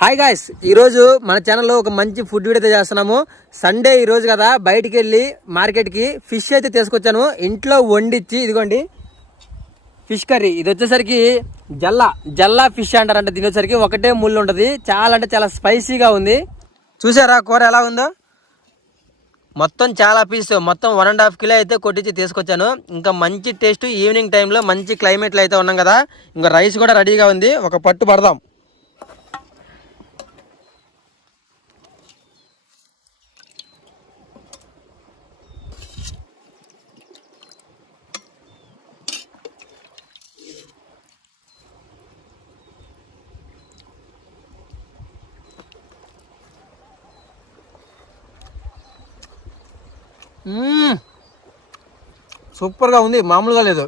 Hi guys, ఈరోజు మన ఛానల్లో ఒక మంచి ఫుడ్ వీడియో అయితే చేస్తున్నాము. సండే ఈరోజు కదా, బయటికి వెళ్ళి మార్కెట్కి ఫిష్ అయితే తీసుకొచ్చాను. ఇంట్లో వండిచ్చి ఇదిగోండి ఫిష్ కర్రీ. ఇది వచ్చేసరికి జల్లా ఫిష్ అంటారంట. తినేసరికి ఒకటే ముళ్ళు ఉంటుంది. చాలా అంటే చాలా స్పైసీగా ఉంది. చూసారా కూర ఎలా ఉందో? మొత్తం చాలా పీస్, మొత్తం 1.5 కిలో అయితే కొట్టించి తీసుకొచ్చాను. ఇంకా మంచి టేస్ట్. ఈవినింగ్ టైంలో మంచి క్లైమేట్లో అయితే ఉన్నాం కదా, ఇంకా రైస్ కూడా రెడీగా ఉంది. ఒక పట్టు పడదాం. సూపర్గా ఉంది, మామూలుగా లేదు.